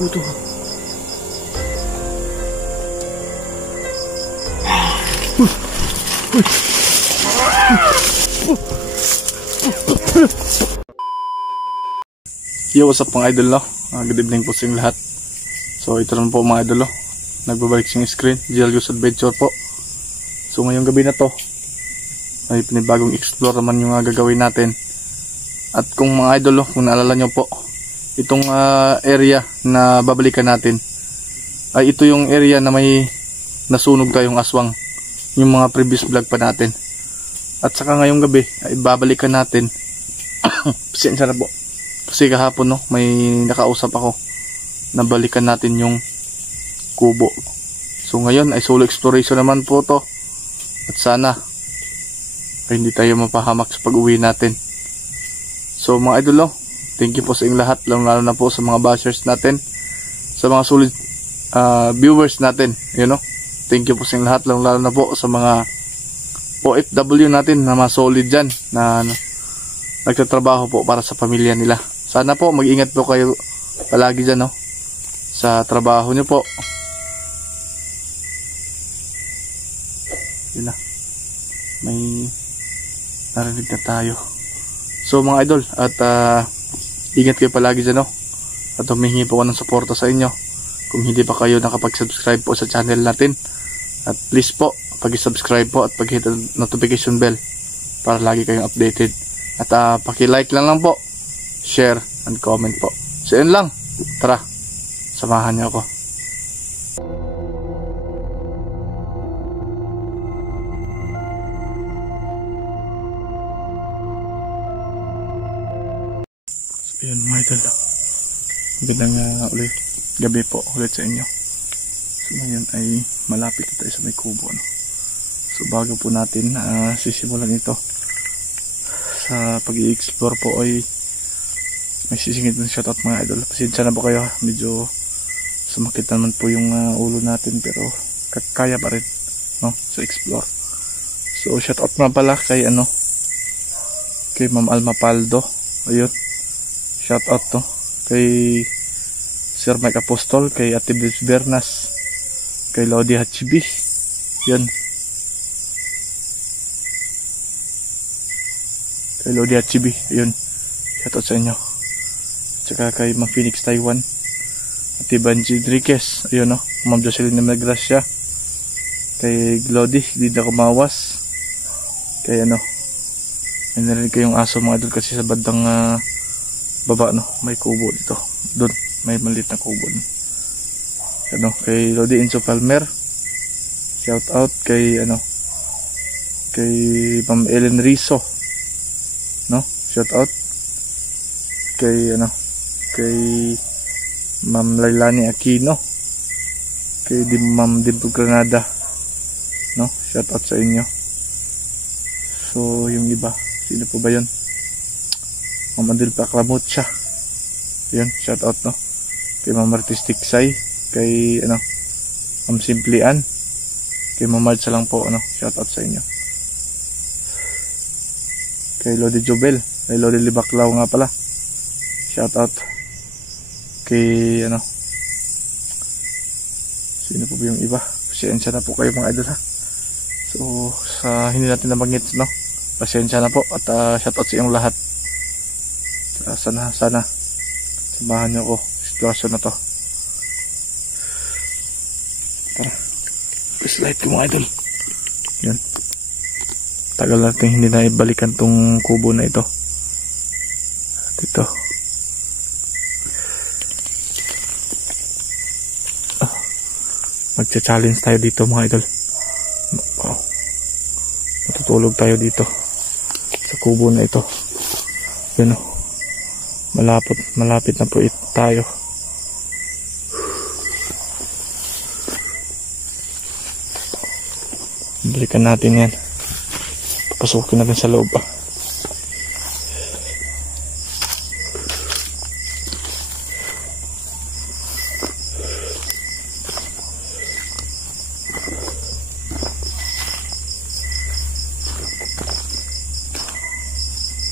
Puto. Yo, what's up mga idol, no? Good evening po sa inyong lahat. So ito naman po mga idol, no? Nagbabalik sa screen, Jelius Adventure po. So ngayong gabi na to ay pinibagong explore naman yung gagawin natin. At kung mga idol, no, kung naalala nyo po, itong area na babalikan natin ay ito yung area na may nasunog tayong aswang, yung mga previous vlog pa natin. At saka ngayong gabi ay babalikan natin. Pasensya na po kasi kahapon, no, may nakausap ako na balikan natin yung kubo. So ngayon ay solo exploration naman po to. At sana ay hindi tayo mapahamak sa pag-uwi natin. So mga idol, no, thank you po sa inyong lahat, lalo na po sa mga bashers natin, sa mga solid viewers natin, you know. Thank you po sa inyong lahat, lalo na po sa mga OFW natin na mga solid dyan na nagtatrabaho po para sa pamilya nila. Sana po mag-ingat po kayo palagi dyan, no, sa trabaho nyo po. Yun na, may narinig na tayo. So mga idol, at ingat kayo palagi dyan, no, at humihingi po ako ng suporta sa inyo. Kung hindi pa kayo nakapag-subscribe po sa channel natin, at please po pag-subscribe po at pag-hit notification bell para lagi kayong updated. At paki-like lang po, share and comment po. So yun lang, tara, samahan niyo ako. So yun mga idol, magandang ulit gabi po ulit sa inyo. So ngayon ay malapit na tayo sa may kubo, no? So bago po natin sisimulan ito sa pag-i-explore po ay may sisingit ng shoutout mga idol. Pasensya na po kayo, medyo sumakit naman po yung ulo natin, pero kaya pa rin, no, sa explore. So shoutout na pala kay kay Ma'am Alma Paldo, ayun, shoutout to kay Sir Mike Apostol, kay Ate Blitz Bernas, kay Lodi Hachibi, yun, kay Lodi Hachibi, ayun, shoutout sa inyo. Tsaka kay Ma'am Phoenix Taiwan, Ate Banji Enriquez, ayun, no, Ma'am Jocelyn Magracia, kay Lodi Lida Kumawas, kay may narinig kayong aso mga idol kasi sa bandang baba, no, may kubo dito, doon may maliit na kubo, kay Lodi Enzo Palmer, shout out kay kay Ma'am Ellen Riso, no, shout out kay kay Ma'am Lailani Aquino, kay Ma'am Dimple Granada, no, shout out sa inyo. So yung iba, sino po ba yun? Ma'am Adil Paklamucha, yun, shout out, no, kay Ma'am Artistic Sai, kay Ma'am Simplian, kay Ma'am Marcha lang po, shout out sa inyo. Kay Lodi Jobel, kay Lodi Libaklaw nga pala, shout out. Kay sino po ba yung iba? Pasensya na po kayo mga idol, ha. So sa hindi natin nabanggit, no, pasensya na po. At shout out sa inyong lahat. Sana samahan nyo ako sitwasyon na to. Tara, please light ko mga idol. Yan, tagal natin hindi na ibalikan tong kubo na ito. At ito, magcha-challenge tayo dito mga idol. Wow, matutulog tayo dito sa kubo na ito. Yun, malapit na po tayo. Balikan natin yan, papasukin natin sa loob.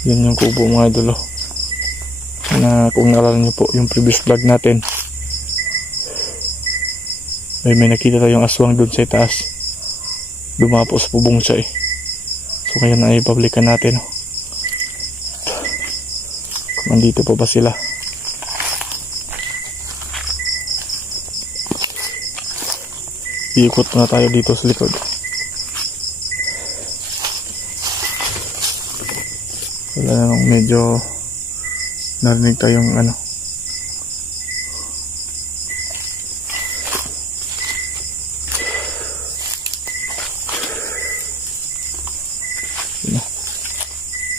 Yan yung kubo mga idol, na kung naalala nyo po yung previous vlog natin May nakita tayong aswang dun sa itaas. Dumapos bubong siya eh. So ngayon ay pablikan natin. Kung nandito pa ba sila. Iikot na tayo dito sa likod. Wala namang medyo narinig tayong ano.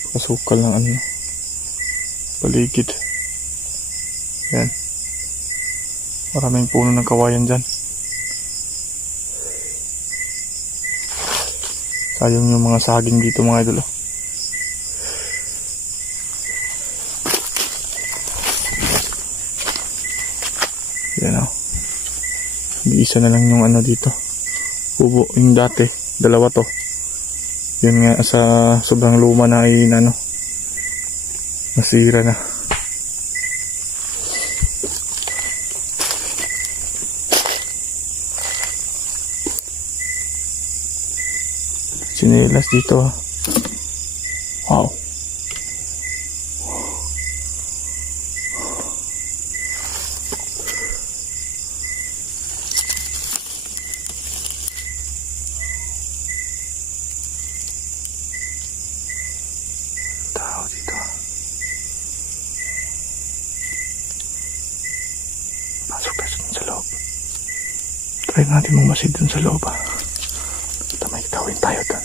Pasukal ng ano. Paligid. Yan. Maraming puno ng kawayan dyan. Sayang yung mga saging dito mga idol. Yan o. Isa na lang yung ano dito. Kubo yung dati. Dalawa to. Yan nga sa sobrang luma na ay ano. Nasira na. Sinelas dito. Wow. Tao dito. Pasok tayo dun sa loob. Try natin masid dun sa loob. May tawin tayo dun.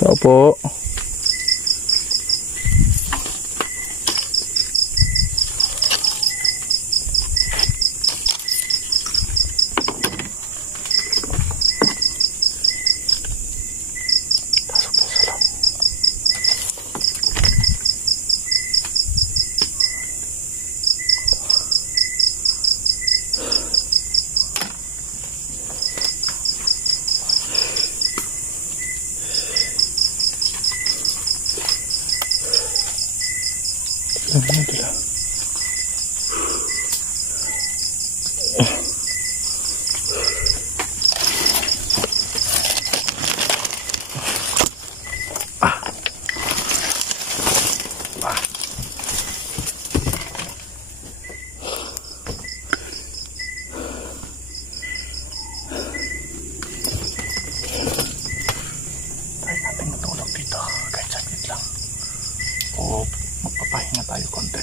Tao po. Lang na dila. Try natin matulog dito kahit saglit lang. O magpapahinga tayo konti.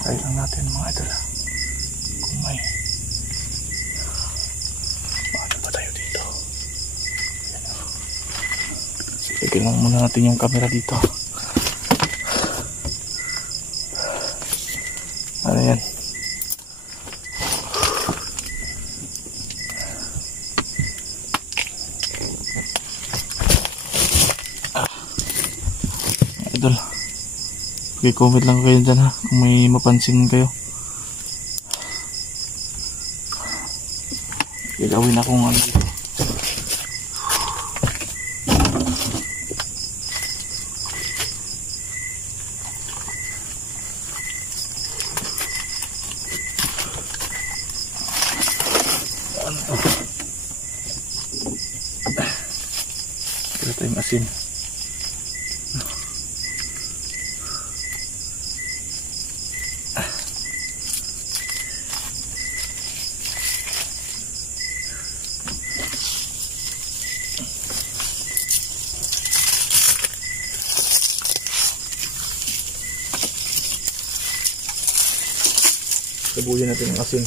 Try lang natin mga idol. Kung may paano ba tayo dito. Sige lang muna natin yung camera dito. Ano yan? Idol, i-comment lang kayo dyan ha kung may mapansin kayo. Gagawin akong ano dito. Ano to? Kaya tayong asin. Sabuyan natin ang asin.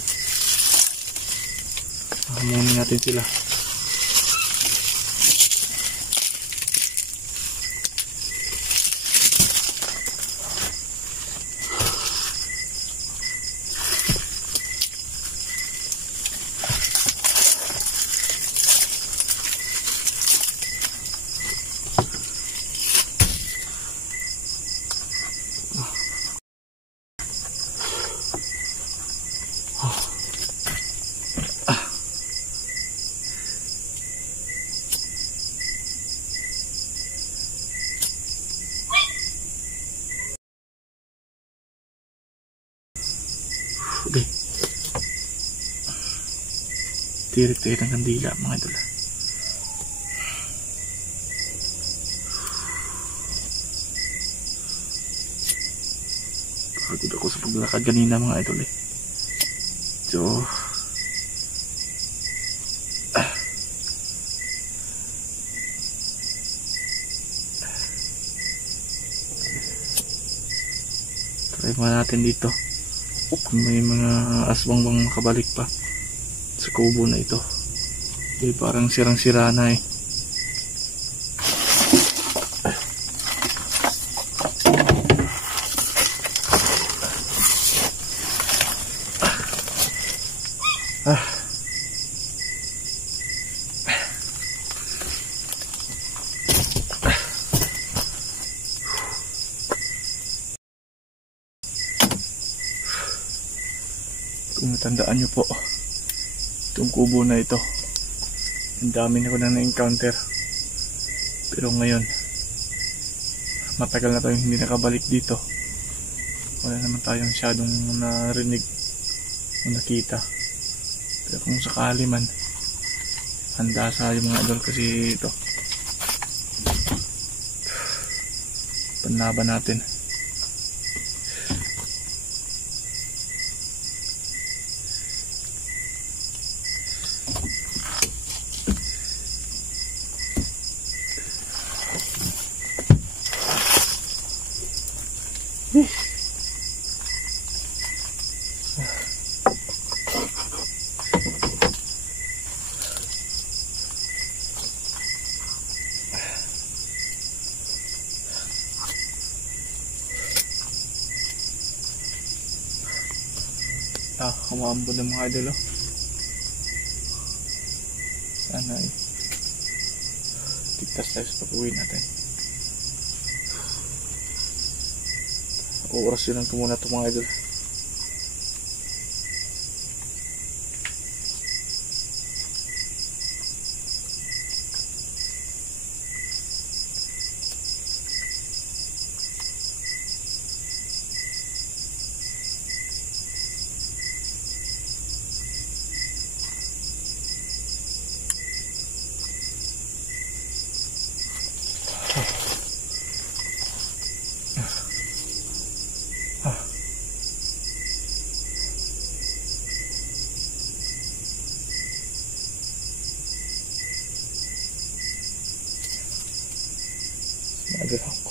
Hamunin natin sila. tirik-tirik ng kandila mga idol. Pagod ako sa paglakad kanina mga idol eh. So try mga natin dito kung may mga aswang bang makabalik pa sa kubo na ito. Parang sirang-sira na eh. Kung natandaan nyo po, itong kubo na ito, ang dami na ko na na-encounter. Pero ngayon, matagal na tayong hindi nakabalik dito. Wala naman tayong masyadong narinig o nakita. Pero kung sakali man, handa sa yung mga idol kasi ito. Panlaban natin. Kumambod ng mga idol. Sana eh tigtas tayo sa pag-uwi natin. Oras yun lang ito muna ito mga idol.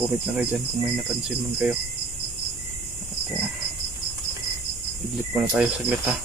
Comment na kayo dyan kung may napansin man kayo. At idlip muna tayo saglit ha.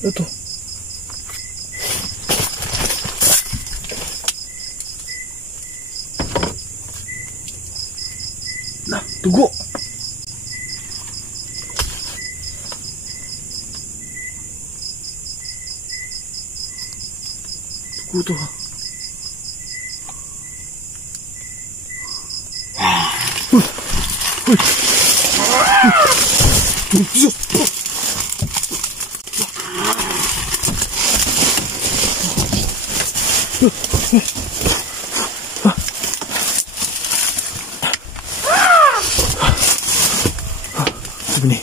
Ito. Lah, tugo. Tugo to. Sabi ni,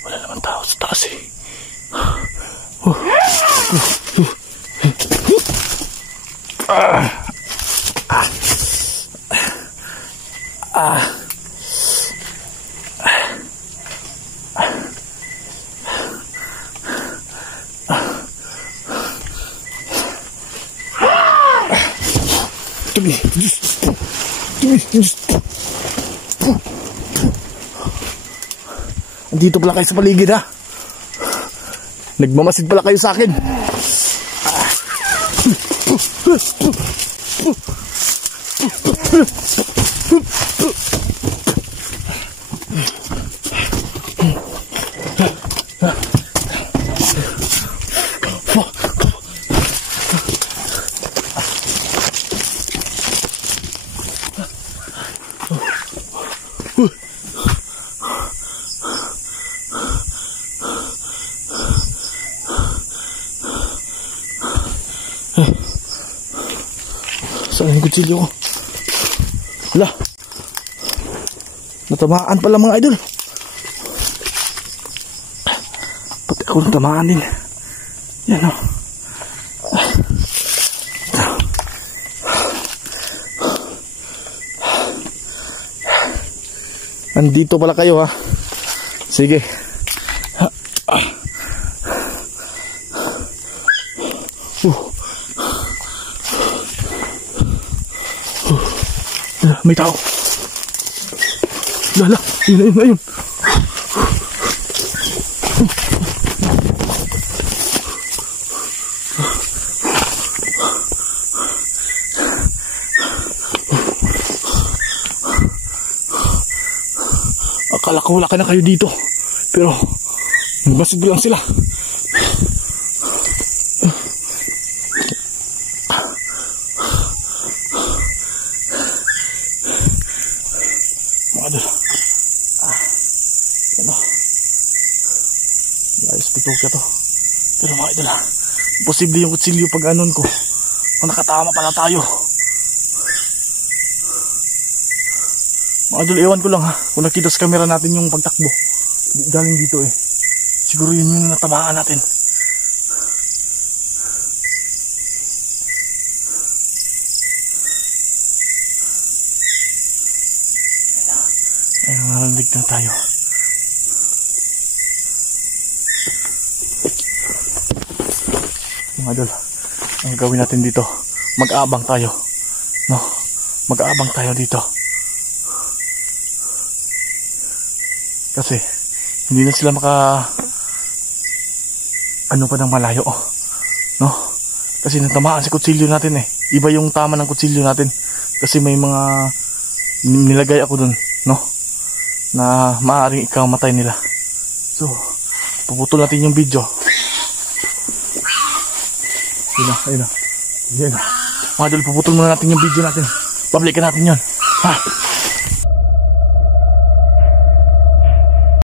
wala naman tao sa taas eh. Andito pala kayo sa paligid ha. Nagmamasid pala kayo sa akin. Saan yung kutsilyo ko? Wala. Natamaan pala mga idol. Pati ako natamaan din. Yan o. Andito pala kayo ha. Sige. May tao. Lala, yun. Akala ko wala ka na kayo dito. Pero, nagmasid lang sila. Ka to. Pero mga idol, posible yung kutsilyo pag anon ko. Kung nakatama pala tayo. Mga idol, ewan ko lang ha. Kung nakita sa camera natin yung pagtakbo galing dito eh. Siguro yun yung natamaan natin. Ayun, naranig na tayo. Mga idol, ang gawin natin dito, mag-aabang tayo, no? Mag-aabang tayo dito. Kasi hindi na sila ano pa ng malayo, no? Kasi natamaan si kutsilyo natin eh. Iba yung tama ng kutsilyo natin. Kasi may mga nilagay ako dun, no? Na maaaring ikaw matay nila. So, puputol natin yung video. Ayun na. Mga idol, puputol muna natin yung video natin. Public natin yun. Ha?